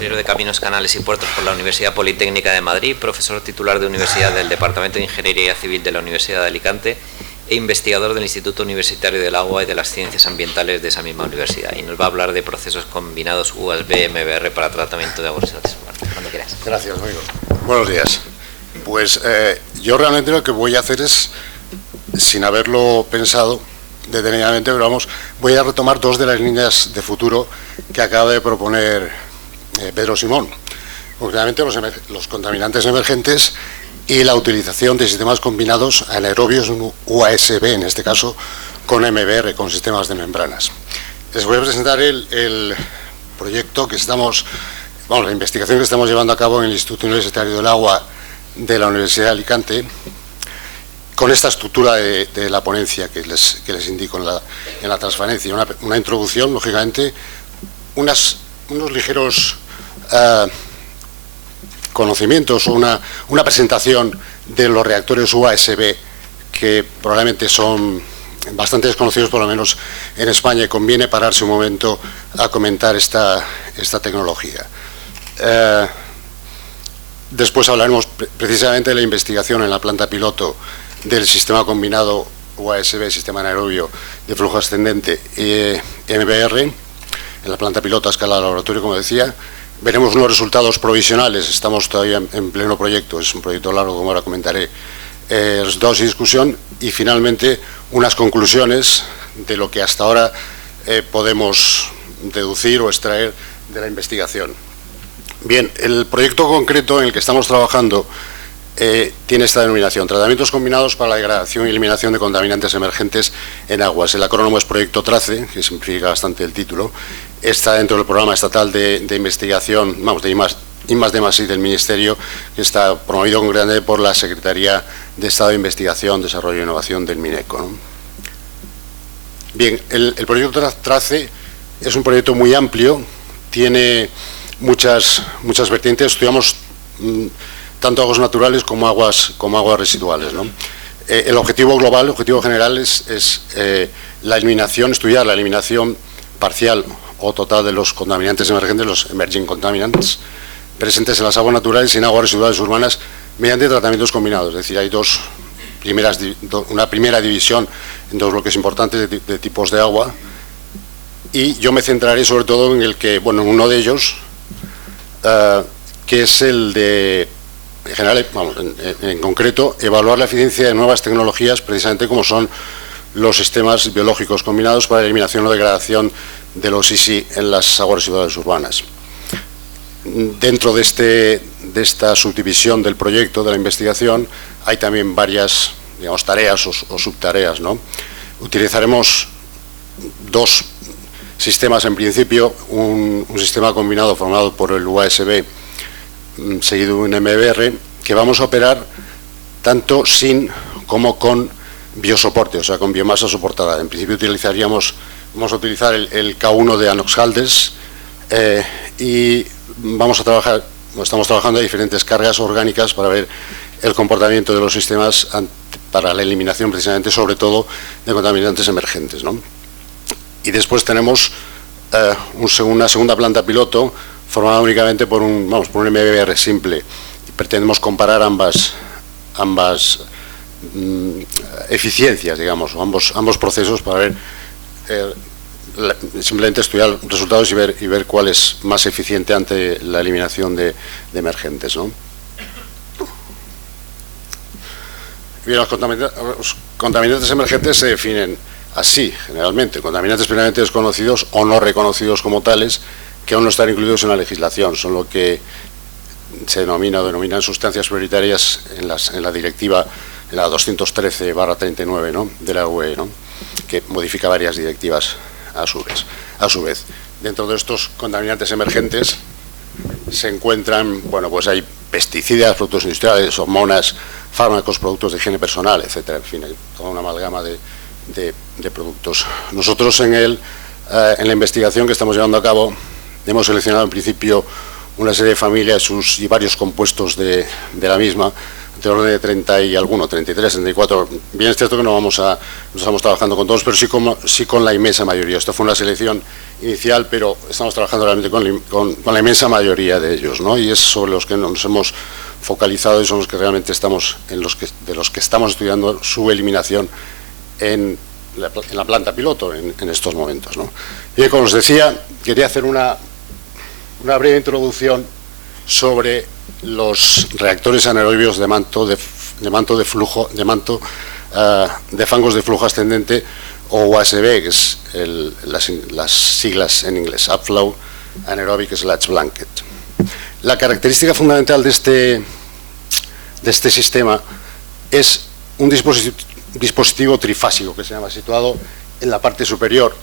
ingeniero de Caminos, Canales y Puertos por la Universidad Politécnica de Madrid, profesor titular de Universidad del Departamento de Ingeniería Civil de la Universidad de Alicante e investigador del Instituto Universitario del Agua y de las Ciencias Ambientales de esa misma universidad. Y nos va a hablar de procesos combinados USB-MBR para tratamiento de aguas residuales. Cuando quieras. Gracias, amigo. Buenos días. Pues yo realmente lo que voy a hacer es, sin haberlo pensado detenidamente, pero vamos, voy a retomar dos de las líneas de futuro que acaba de proponer Pedro Simón, concretamente los contaminantes emergentes y la utilización de sistemas combinados anaerobios USB, en este caso con MBR, con sistemas de membranas. Les voy a presentar el proyecto que la investigación que estamos llevando a cabo en el Instituto Universitario del Agua de la Universidad de Alicante, con esta estructura de la ponencia que les indico en la transparencia. Una introducción, lógicamente, unos ligeros conocimientos o una presentación de los reactores USB, que probablemente son bastante desconocidos, por lo menos en España, y conviene pararse un momento a comentar esta tecnología. Después hablaremos precisamente de la investigación en la planta piloto del sistema combinado USB, sistema anaerobio de flujo ascendente y MBR, en la planta piloto a escala de laboratorio, como decía. Veremos unos resultados provisionales, estamos todavía en pleno proyecto, es un proyecto largo, como ahora comentaré, resultados y discusión, y finalmente unas conclusiones de lo que hasta ahora podemos deducir o extraer de la investigación. Bien, el proyecto concreto en el que estamos trabajando tiene esta denominación: Tratamientos combinados para la degradación y eliminación de contaminantes emergentes en aguas. El acrónimo es Proyecto TRACE, que simplifica bastante el título. Está dentro del programa estatal de investigación, de I+D+I del Ministerio, que está promovido concretamente por la Secretaría de Estado de Investigación, Desarrollo e Innovación del MINECO, ¿no? Bien, el proyecto TRACE es un proyecto muy amplio, tiene muchas vertientes. Estudiamos tanto aguas naturales como aguas residuales, ¿no? El objetivo global, el objetivo general es estudiar la eliminación parcial o total de los contaminantes emergentes, los emerging contaminants, presentes en las aguas naturales y en aguas residuales urbanas mediante tratamientos combinados. Es decir, hay una primera división en dos bloques importantes de tipos de agua, y yo me centraré sobre todo en uno de ellos, que es el de, en general, en concreto, evaluar la eficiencia de nuevas tecnologías, precisamente como son los sistemas biológicos combinados para la eliminación o degradación de los ISI en las aguas residuales urbanas. Dentro de esta subdivisión del proyecto, de la investigación, hay también varias, tareas o subtareas, ¿no? Utilizaremos dos sistemas en principio, un sistema combinado formado por el USB seguido de un MBR, que vamos a operar tanto sin como con biosoporte, o sea, con biomasa soportada. En principio vamos a utilizar el K1 de Anox Haldes, y estamos trabajando a diferentes cargas orgánicas para ver el comportamiento de los sistemas para la eliminación, precisamente, sobre todo, de contaminantes emergentes, ¿no? Y después tenemos una segunda planta piloto formada únicamente por un MBR simple, y pretendemos comparar ambas eficiencias, digamos, ambos procesos, para ver, simplemente estudiar resultados y ver cuál es más eficiente ante la eliminación de emergentes, ¿no? Bien, los contaminantes emergentes se definen así, generalmente: contaminantes previamente desconocidos o no reconocidos como tales, que aún no están incluidos en la legislación. Son lo que se denominan sustancias prioritarias en la directiva, en la 213/39, ¿no?, de la UE, ¿no?, que modifica varias directivas a su vez. Dentro de estos contaminantes emergentes se encuentran, pues hay pesticidas, productos industriales, hormonas, fármacos, productos de higiene personal, etcétera. En fin, hay toda una amalgama de productos. Nosotros en la investigación que estamos llevando a cabo hemos seleccionado en principio una serie de familias y varios compuestos de la misma, de orden de 30 y alguno, 33, 34. Bien es cierto que no estamos trabajando con todos, pero sí con la inmensa mayoría. Esto fue una selección inicial, pero estamos trabajando realmente con la inmensa mayoría de ellos, ¿no? Y es sobre los que nos hemos focalizado y son los que realmente de los que estamos estudiando su eliminación en la planta piloto en estos momentos, ¿no? Y como os decía, quería hacer una breve introducción sobre los reactores anaerobios de manto de fangos de flujo ascendente, o UASB, que es las siglas en inglés, Upflow Anaerobic Sludge Blanket. La característica fundamental de este sistema es un dispositivo trifásico que se llama, situado en la parte superior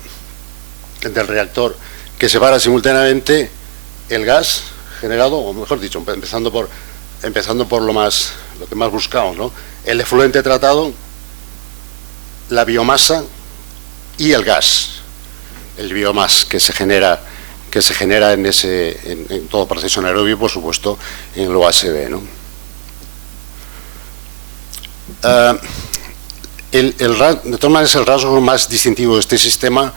del reactor, que separa simultáneamente el gas generado, o mejor dicho, empezando por lo que más buscamos, ¿no? El efluente tratado, la biomasa y el gas, el biomás que se genera en todo proceso anaerobio, por supuesto, en el UASB, ¿no? De todas maneras, el rasgo más distintivo de este sistema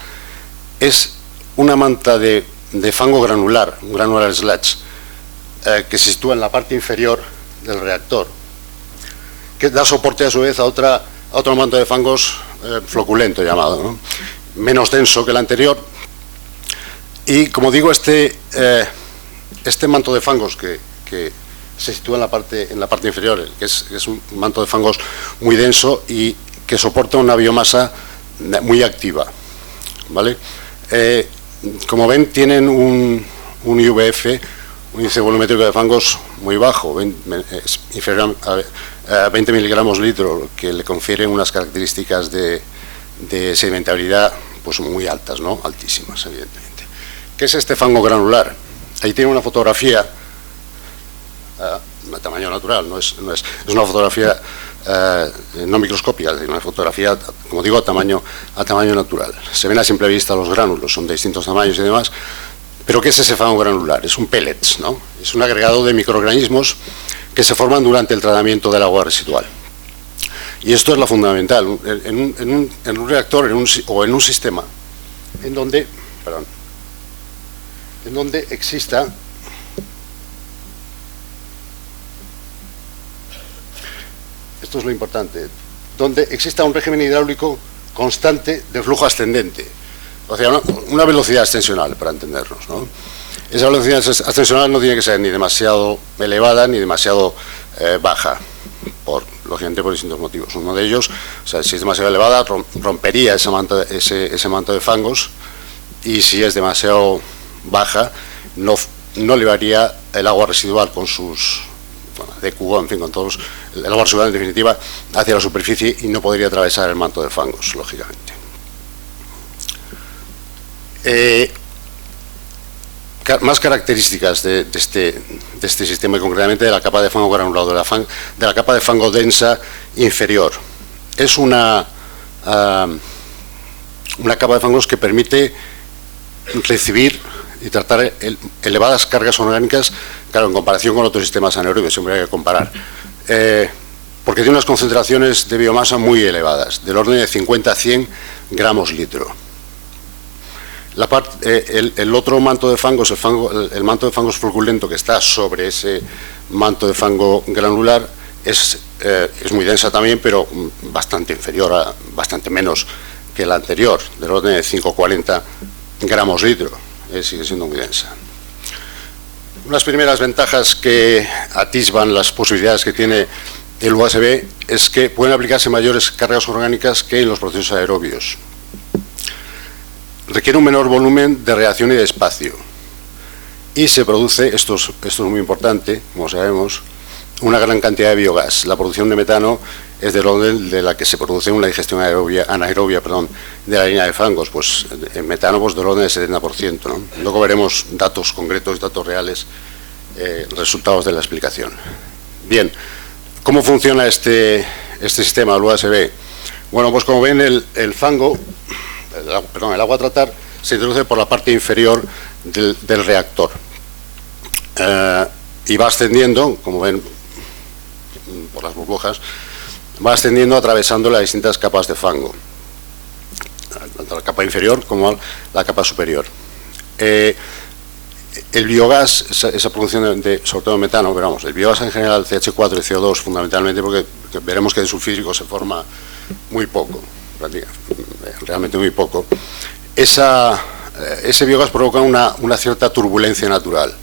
es una manta de fango granular, un granular sludge, que se sitúa en la parte inferior del reactor, que da soporte a su vez a otro manto de fangos floculento llamado, ¿no? Menos denso que el anterior. Y como digo, este manto de fangos que se sitúa en la parte inferior, que es un manto de fangos muy denso y que soporta una biomasa muy activa, ¿vale? Como ven, tienen un IVF, un índice volumétrico de fangos muy bajo, es inferior a 20 miligramos litro, que le confiere unas características de sedimentabilidad pues muy altas, ¿no? Altísimas, evidentemente. ¿Qué es este fango granular? Ahí tiene una fotografía a tamaño natural, es una fotografía no microscópica, es una fotografía, como digo, a tamaño natural. Se ven a simple vista los gránulos, son de distintos tamaños y demás. Pero ¿qué es ese fango granular? Es un pellets, ¿no? Es un agregado de microorganismos que se forman durante el tratamiento del agua residual. Y esto es lo fundamental. En un reactor o en un sistema en donde exista esto es lo importante, donde exista un régimen hidráulico constante de flujo ascendente, o sea, una velocidad ascensional, para entendernos, ¿no? Esa velocidad ascensional no tiene que ser ni demasiado elevada ni demasiado baja, lógicamente por distintos motivos. Uno de ellos, o sea, si es demasiado elevada, rompería ese manto de fangos, y si es demasiado baja, no elevaría el agua residual con sus DQO, en fin, con todos, el agua residual en definitiva, hacia la superficie, y no podría atravesar el manto de fangos, lógicamente. Más características de este sistema, y concretamente de la capa de fango granulado, de la capa de fango densa inferior. Es una capa de fangos que permite recibir y tratar elevadas cargas orgánicas, claro, en comparación con otros sistemas anaerobios, siempre hay que comparar, porque tiene unas concentraciones de biomasa muy elevadas, del orden de 50 a 100 gramos litro. El otro manto de fangos, el manto de fangos floculento que está sobre ese manto de fango granular, es muy densa también, pero bastante inferior, bastante menos que la anterior, del orden de 5,40 gramos litro. Sigue siendo muy densa. Unas primeras ventajas que atisban las posibilidades que tiene el UASB es que pueden aplicarse mayores cargas orgánicas que en los procesos aerobios. Requiere un menor volumen de reacción y de espacio, y se produce, esto es muy importante, como sabemos, una gran cantidad de biogás. La producción de metano es del orden de la que se produce una digestión anaerobia de la harina de fangos, pues en metano pues del orden del 70%, ¿no? Luego veremos datos concretos, datos reales, resultados de la explicación. Bien, ¿cómo funciona este sistema, el UASB? Bueno, pues como ven, el agua a tratar se introduce por la parte inferior del reactor y va ascendiendo, como ven, por las burbujas, va ascendiendo atravesando las distintas capas de fango, tanto la capa inferior como la capa superior. El biogás, esa producción de sobre todo metano, pero vamos, el biogás en general, CH4 y CO2 fundamentalmente, porque veremos que de sulfídrico se forma muy poco, realmente muy poco. Ese biogás provoca una cierta turbulencia natural.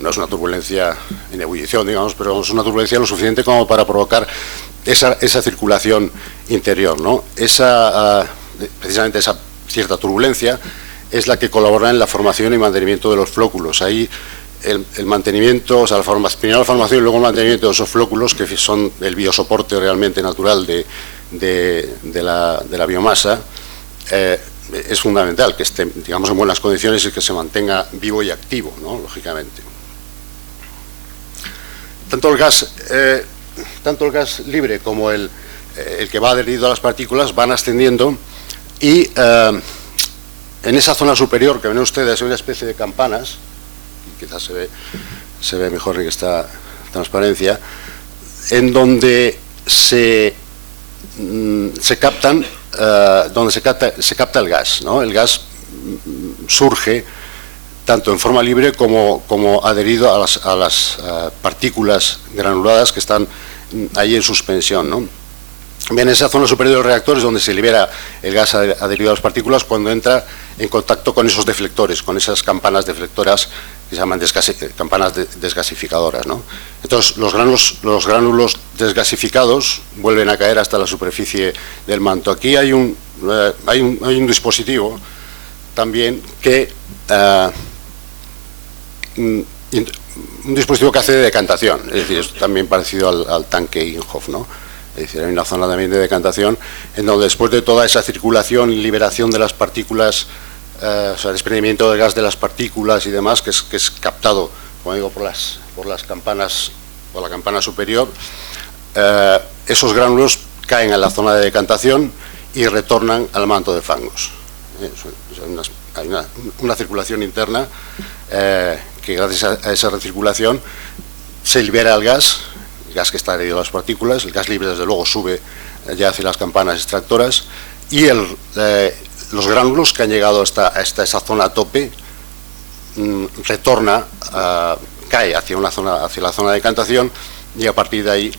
No es una turbulencia en ebullición, digamos, pero es una turbulencia lo suficiente como para provocar esa circulación interior, ¿no? Precisamente esa cierta turbulencia es la que colabora en la formación y mantenimiento de los flóculos. Ahí el mantenimiento, o sea, primero la formación y luego el mantenimiento de esos flóculos, que son el biosoporte realmente natural de la biomasa, es fundamental que esté, digamos, en buenas condiciones y que se mantenga vivo y activo, ¿no? Lógicamente. Tanto el gas libre como el que va adherido a las partículas van ascendiendo y en esa zona superior que ven ustedes hay una especie de campanas, quizás se ve mejor en esta transparencia, en donde se capta el gas, ¿no? El gas surge tanto en forma libre como adherido a las partículas granuladas que están ahí en suspensión, ¿no? Bien, esa zona superior del reactor es donde se libera el gas adherido a las partículas cuando entra en contacto con esos deflectores, con esas campanas deflectoras que se llaman campanas desgasificadoras, ¿no? Entonces, los gránulos desgasificados vuelven a caer hasta la superficie del manto. Aquí hay un dispositivo también que un dispositivo que hace de decantación, es decir, es también parecido al tanque Inhofe, ¿no? Es decir, hay una zona también de decantación en donde después de toda esa circulación y liberación de las partículas, o sea, el desprendimiento del gas de las partículas y demás, que es captado, como digo, por las campanas, por la campana superior, esos gránulos caen a la zona de decantación y retornan al manto de fangos. Hay una circulación interna que gracias a esa recirculación se libera el gas que está adherido a las partículas, el gas libre desde luego sube ya hacia las campanas extractoras y los gránulos que han llegado hasta esa zona a tope cae hacia la zona de decantación y a partir de ahí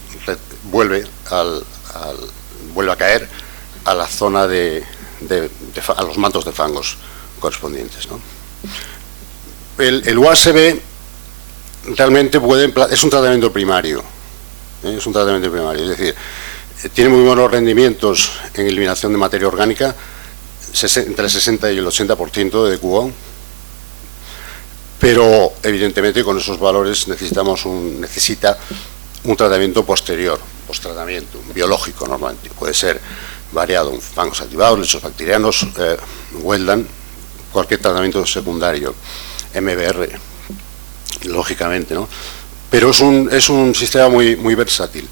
vuelve a caer a la zona a los mantos de fangos correspondientes, ¿no? El UASB realmente es un tratamiento primario. Es un tratamiento primario, es decir, tiene muy buenos rendimientos en eliminación de materia orgánica, entre el 60 y el 80% de DQO, pero evidentemente con esos valores necesita un tratamiento posterior, post-tratamiento, biológico normalmente, puede ser variado, fangos activados, lechos bacterianos, Weldan, cualquier tratamiento secundario, MBR, lógicamente, ¿no? Pero es un sistema muy versátil.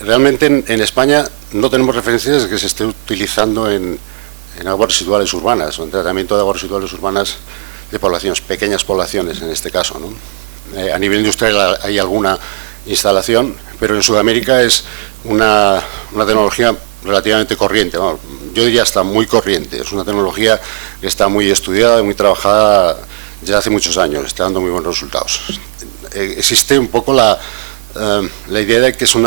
Realmente en España no tenemos referencias de que se esté utilizando en aguas residuales urbanas o en tratamiento de aguas residuales urbanas de poblaciones, pequeñas poblaciones en este caso, ¿no? A nivel industrial hay alguna instalación, pero en Sudamérica es una tecnología relativamente corriente, ¿no? Yo diría hasta muy corriente. Es una tecnología que está muy estudiada y muy trabajada ya hace muchos años, está dando muy buenos resultados. Existe un poco la idea de que es un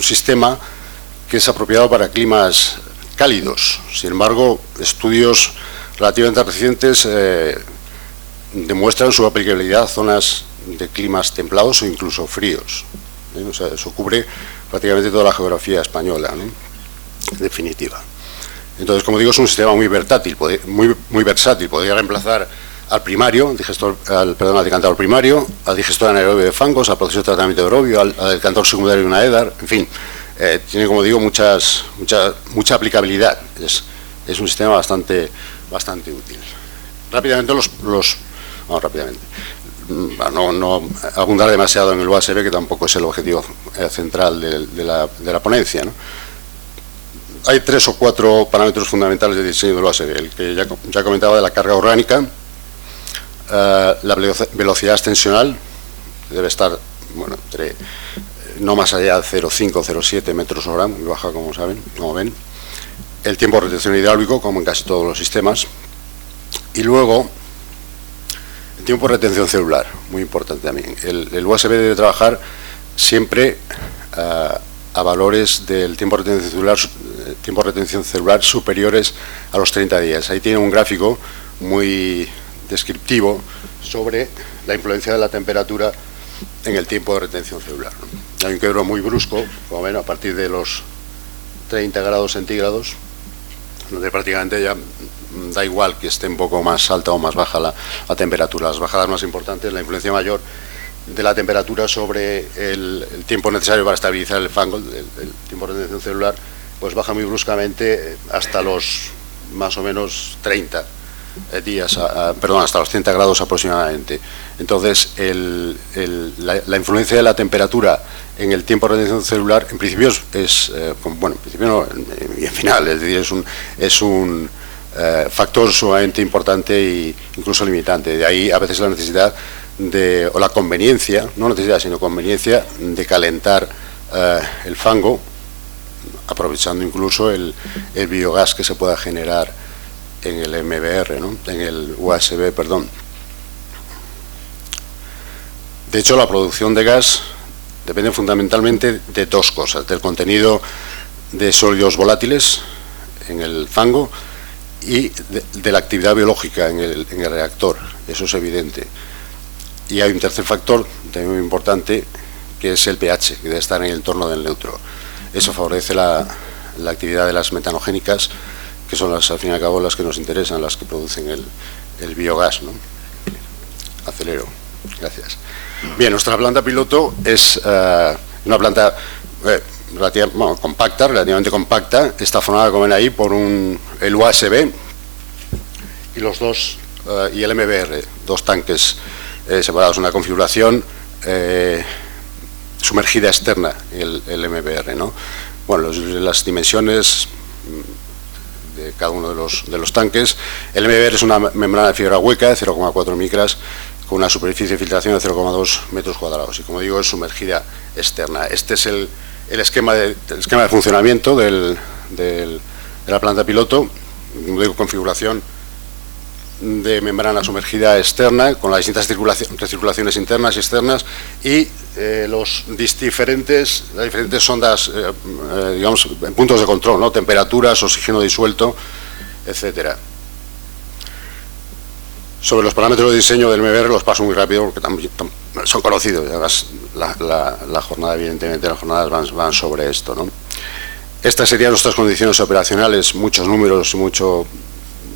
sistema que es apropiado para climas cálidos. Sin embargo, estudios relativamente recientes demuestran su aplicabilidad a zonas de climas templados o incluso fríos. O sea, eso cubre prácticamente toda la geografía española, ¿no? En definitiva. Entonces, como digo, es un sistema muy versátil, podría reemplazar al primario, al decantador primario, al digestor anaerobio de fangos, al proceso de tratamiento aerobio, al decantor secundario de una EDAR, en fin, tiene, como digo, mucha aplicabilidad. Es un sistema bastante útil. Rápidamente no abundar demasiado en el UASB, que tampoco es el objetivo central de la ponencia, ¿no? Hay 3 o 4 parámetros fundamentales de diseño del UASB, el que ya comentaba de la carga orgánica, la velocidad ascensional, que debe estar entre no más allá de 0,5 o 0,7 metros hora, muy baja como ven. El tiempo de retención hidráulico, como en casi todos los sistemas. Y luego, el tiempo de retención celular, muy importante también. El USB debe trabajar siempre a valores del tiempo de retención celular superiores a los 30 días. Ahí tiene un gráfico muy descriptivo sobre la influencia de la temperatura en el tiempo de retención celular. Hay un quiebro muy brusco, como ven, a partir de los 30 grados centígrados, donde prácticamente ya da igual que esté un poco más alta o más baja la temperatura. Las bajadas más importantes, la influencia mayor de la temperatura sobre el tiempo necesario para estabilizar el fango, el tiempo de retención celular, pues baja muy bruscamente hasta los más o menos 30 días, hasta los 30 grados aproximadamente. Entonces, la influencia de la temperatura en el tiempo de retención celular, en principio en principio no, y en final, es decir, es un factor sumamente importante e incluso limitante. De ahí a veces la necesidad o la conveniencia, no necesidad, sino conveniencia de calentar el fango, aprovechando incluso el biogás que se pueda generar en el MBR, ¿no? En el USB, perdón. De hecho, la producción de gas depende fundamentalmente de dos cosas: del contenido de sólidos volátiles en el fango y de la actividad biológica en el reactor. Eso es evidente. Y hay un tercer factor también muy importante, que es el pH, que debe estar en el entorno del neutro. Eso favorece la actividad de las metanogénicas, que son al fin y al cabo las que nos interesan, las que producen el biogás, ¿no? Acelero. Gracias. Bien, nuestra planta piloto es una planta relativamente compacta. Está formada, como ven ahí, por el USB y el MBR, dos tanques separados, una configuración sumergida externa, el MBR, ¿no? Bueno, las dimensiones de cada uno de los tanques. El MBR es una membrana de fibra hueca de 0,4 micras con una superficie de filtración de 0,2 metros cuadrados, y como digo, es sumergida externa. Este es el esquema de funcionamiento de la planta piloto. Como digo, configuración de membrana sumergida externa con las distintas recirculaciones internas y externas, y las diferentes sondas, digamos, puntos de control, ¿no? Temperaturas, oxígeno disuelto, etcétera. Sobre los parámetros de diseño del MBR los paso muy rápido porque también son conocidos. Además, la jornada, evidentemente, las jornadas van sobre esto, ¿no? Estas serían nuestras condiciones operacionales, muchos números y mucho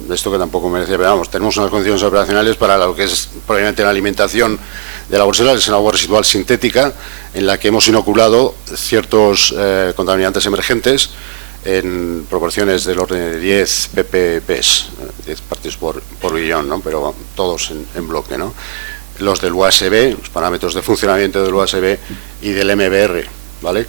de esto que tampoco merece, pero vamos, tenemos unas condiciones operacionales para lo que es probablemente la alimentación del agua residual. Es una agua residual sintética en la que hemos inoculado ciertos contaminantes emergentes en proporciones del orden de 10 ppps, 10 partes por billón, ¿no? Pero todos en bloque, ¿no? Los del USB, los parámetros de funcionamiento del USB y del MBR, ¿vale?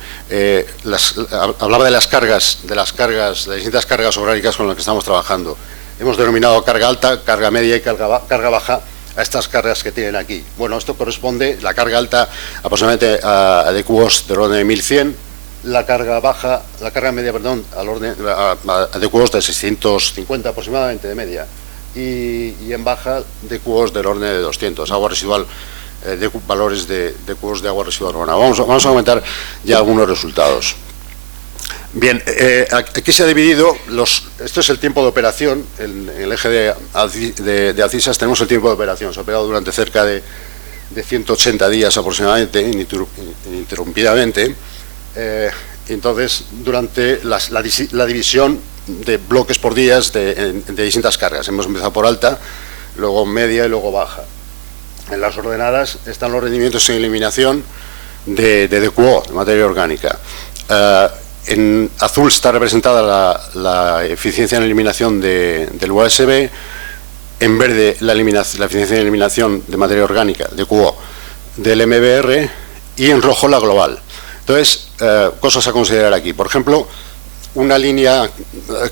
Hablaba de las distintas cargas orgánicas con las que estamos trabajando. Hemos denominado carga alta, carga media y carga baja a estas cargas que tienen aquí. Bueno, esto corresponde, la carga alta aproximadamente a DQOs del orden de 1100, la carga media, perdón, a DQOs de 650 aproximadamente de media, y en baja DQOs del orden de 200, agua residual, valores de DQOs de agua residual urbana. Vamos a comentar ya algunos resultados. Bien, aquí se ha dividido, esto es el tiempo de operación, en el eje de ACISAS tenemos el tiempo de operación, se ha operado durante cerca de 180 días aproximadamente, ininterrumpidamente. Entonces, durante la división de bloques por días de distintas cargas, hemos empezado por alta, luego media y luego baja. En las ordenadas están los rendimientos en eliminación de DQO, de materia orgánica. En azul está representada la eficiencia en eliminación del USB, en verde la eficiencia en eliminación de materia orgánica, DQO, del MBR, y en rojo la global. Entonces, cosas a considerar aquí. Por ejemplo, una línea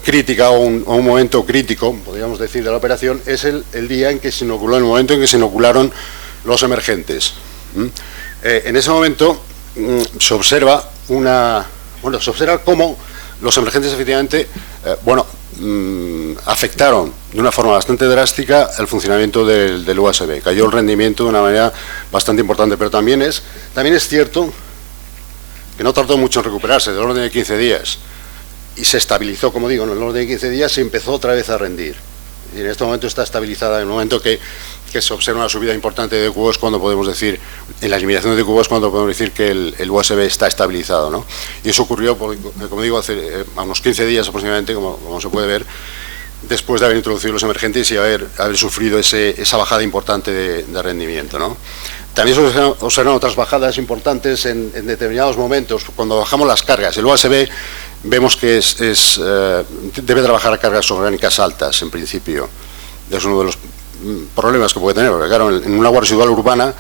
crítica o un momento crítico, podríamos decir, de la operación, es el día en que se inoculó, el momento en que se inocularon los emergentes. En ese momento se observa cómo los emergentes efectivamente, afectaron de una forma bastante drástica el funcionamiento del USB. Cayó el rendimiento de una manera bastante importante, pero también es cierto que no tardó mucho en recuperarse, del orden de 15 días, y se estabilizó, como digo, en el orden de 15 días se empezó otra vez a rendir. Y en este momento está estabilizada. En el momento que se observa una subida importante de QoS es cuando podemos decir, en la eliminación de QoS es cuando podemos decir que el USB está estabilizado, ¿no? Y eso ocurrió, como digo, hace a unos 15 días aproximadamente, como se puede ver, después de haber introducido los emergentes y haber sufrido esa bajada importante de rendimiento, ¿no? También se observan otras bajadas importantes en determinados momentos, cuando bajamos las cargas. El USB vemos que debe trabajar a cargas orgánicas altas, en principio. Es uno de los problemas que puede tener, porque claro, en un agua residual urbana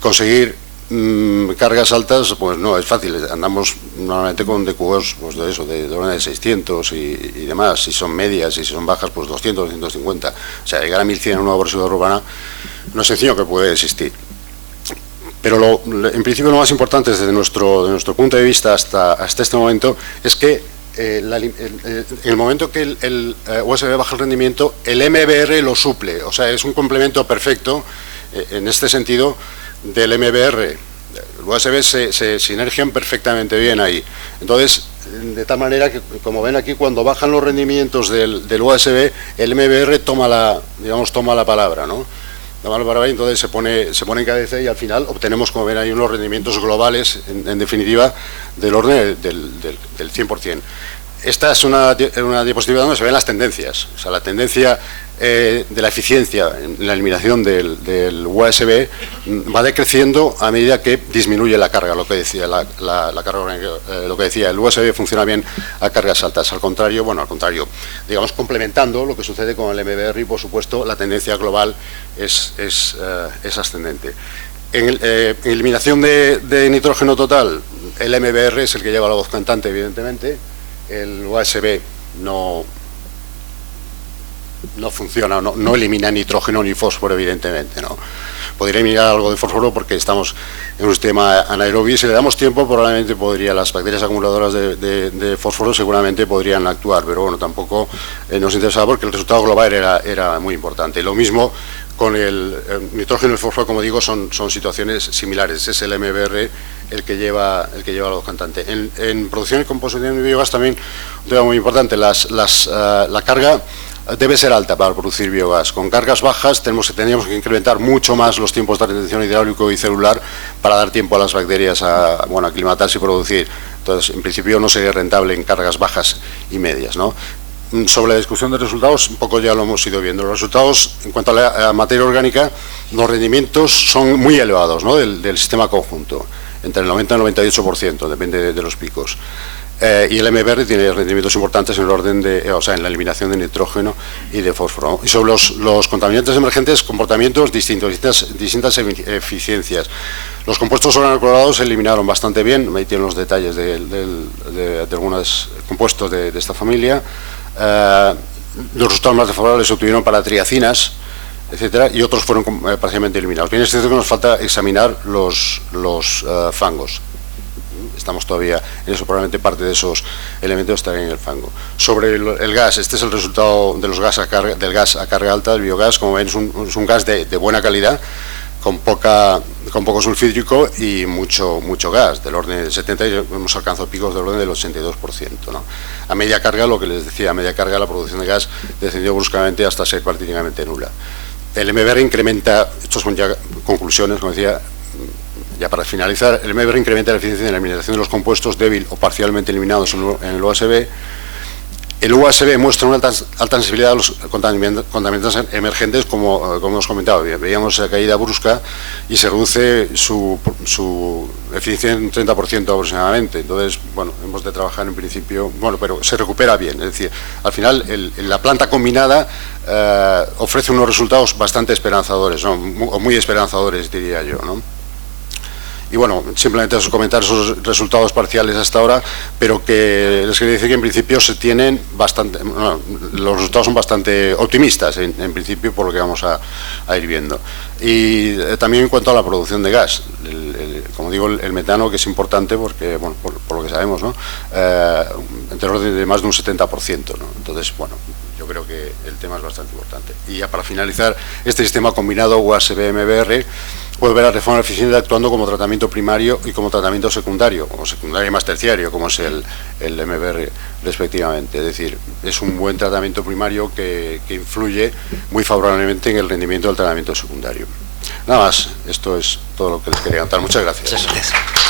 conseguir cargas altas, pues no es fácil. Andamos normalmente con DQOs pues de orden de 600 y demás. Si son medias y si son bajas, pues 200, 250. O sea, llegar a 1100 en una agua residual urbana no es sencillo que puede existir. Pero en principio lo más importante desde nuestro punto de vista hasta este momento es que en el momento que el USB baja el rendimiento, el MBR lo suple. O sea, es un complemento perfecto en este sentido del MBR. El USB se sinergian perfectamente bien ahí. Entonces, de tal manera que, como ven aquí, cuando bajan los rendimientos del USB, el MBR toma la palabra, ¿no? Y entonces se pone en cabeza y al final obtenemos, como ven ahí, unos rendimientos globales, en definitiva, del orden del 100%. Esta es una diapositiva donde se ven las tendencias. O sea, la tendencia de la eficiencia en la eliminación del USB va decreciendo a medida que disminuye la carga, lo que decía la carga, lo que decía, el USB funciona bien a cargas altas. Al contrario, digamos, complementando lo que sucede con el MBR y, por supuesto, la tendencia global es ascendente. En eliminación de nitrógeno total, el MBR es el que lleva la voz cantante, evidentemente. El USB no funciona, no elimina nitrógeno ni fósforo, evidentemente, ¿no? Podría eliminar algo de fósforo porque estamos en un sistema anaerobio y si le damos tiempo probablemente las bacterias acumuladoras de fósforo seguramente podrían actuar, pero bueno, tampoco nos interesaba porque el resultado global era muy importante. Lo mismo con el nitrógeno y el fósforo, como digo, son situaciones similares. Es el MBR el que lleva la voz cantante. En producción y composición de biogás también un tema muy importante. La carga debe ser alta para producir biogás. Con cargas bajas tendríamos que incrementar mucho más los tiempos de retención hidráulico y celular para dar tiempo a las bacterias a aclimatarse y producir. Entonces, en principio no sería rentable en cargas bajas y medias, ¿no? Sobre la discusión de resultados, un poco ya lo hemos ido viendo. Los resultados, en cuanto a la materia orgánica, los rendimientos son muy elevados, ¿no? del sistema conjunto, entre el 90 y el 98%, depende de los picos. Y el MBR tiene rendimientos importantes en el orden en la eliminación de nitrógeno y de fósforo, ¿no? Y sobre los contaminantes emergentes, comportamientos distintos, distintas eficiencias. Los compuestos organoclorados se eliminaron bastante bien, ahí tienen los detalles de algunos compuestos de esta familia. Los resultados más desfavorables se obtuvieron para triacinas, etcétera, y otros fueron parcialmente eliminados. Bien, es cierto que nos falta examinar los fangos. Estamos todavía en eso, probablemente parte de esos elementos están en el fango. Sobre el gas, este es el resultado de del gas a carga alta, del biogás. Como ven, es un gas de buena calidad, con poco sulfídrico y mucho gas, del orden del 70%, y hemos alcanzado picos del orden del 82%, ¿no? A media carga, lo que les decía, a media carga la producción de gas descendió bruscamente hasta ser prácticamente nula. El MBR incrementa, estas son ya conclusiones, como decía, ya para finalizar, el MBR incrementa la eficiencia en la eliminación de los compuestos débil o parcialmente eliminados en el USB. El USB muestra una alta sensibilidad a los contaminantes emergentes, como hemos comentado. Veíamos la caída brusca y se reduce su eficiencia en un 30% aproximadamente. Entonces, bueno, hemos de trabajar en principio, pero se recupera bien. Es decir, al final la planta combinada ofrece unos resultados bastante esperanzadores, ¿no? Muy esperanzadores, diría yo, ¿no? Y bueno, simplemente comentar esos resultados parciales hasta ahora, pero que les quería decir que en principio se tienen los resultados son bastante optimistas en principio por lo que vamos a ir viendo. Y también en cuanto a la producción de gas, como digo, el metano, que es importante porque, bueno, por lo que sabemos, ¿no? Entre el orden de más de un 70%, ¿no? Entonces, bueno, yo creo que el tema es bastante importante. Y ya para finalizar, este sistema combinado UASB-MBR puede ver la reforma eficiente actuando como tratamiento primario y como tratamiento secundario, como secundario y más terciario, como es el MBR respectivamente. Es decir, es un buen tratamiento primario que influye muy favorablemente en el rendimiento del tratamiento secundario. Nada más, esto es todo lo que les quería contar. Muchas gracias. Muchas gracias.